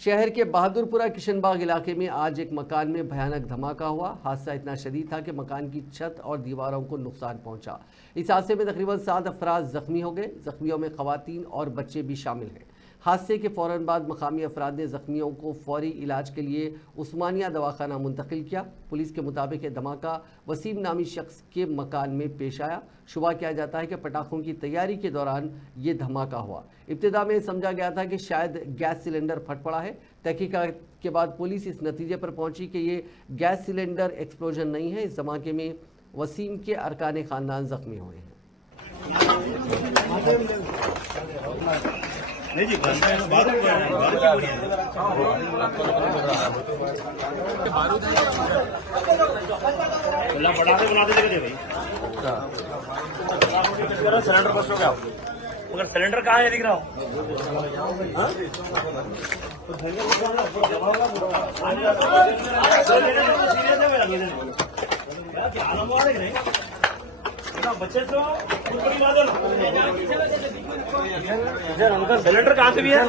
शहर के बहादुरपुरा किशनबाग इलाके में आज एक मकान में भयानक धमाका हुआ। हादसा इतना शदीद था कि मकान की छत और दीवारों को नुकसान पहुंचा। इस हादसे में तकरीबन 7 अफराद जख्मी हो गए। जख्मियों में खवातीन और बच्चे भी शामिल हैं। हादसे के फ़ौरन बाद मकामी अफराद ने जख्मियों को फौरी इलाज के लिए उस्मानिया दवाखाना मुंतकिल किया। पुलिस के मुताबिक ये धमाका वसीम नामी शख्स के मकान में पेश आया। शुबा किया जाता है कि पटाखों की तैयारी के दौरान ये धमाका हुआ। इब्तिदा में समझा गया था कि शायद गैस सिलेंडर फट पड़ा है। तहकीकात के बाद पुलिस इस नतीजे पर पहुंची कि ये गैस सिलेंडर एक्सप्लोजन नहीं है। इस धमाके में वसीम के अरकान ख़ानदान जख्मी हुए हैं। नहीं जी, बारूद बनाते थे भाई। सिलेंडर बस हो गया, मगर सिलेंडर कहाँ है दिख रहा हो। बच्चे तो सिलेंडर कहाँ से भी है।